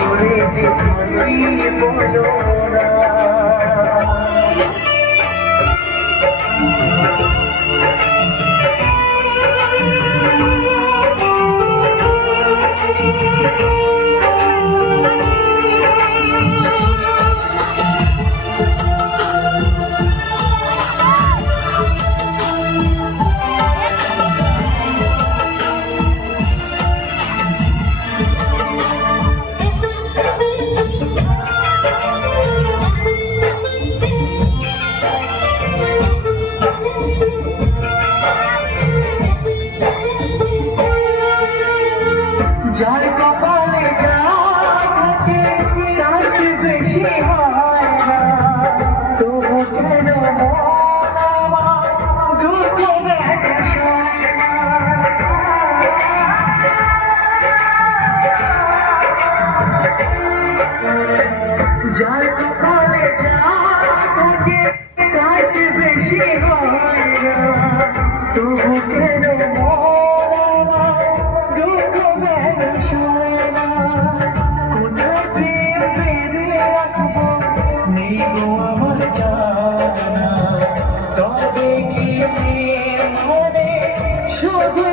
করে যে ভালোই বলো না। যার কপালে যা থাকে তার চেয়ে বেশি হয় না, তবু কেন মন আমার দুঃখ দেখায় না। যার কপালে যা থাকে তার চেয়ে বেশি হয় না, তবু কেন শুধু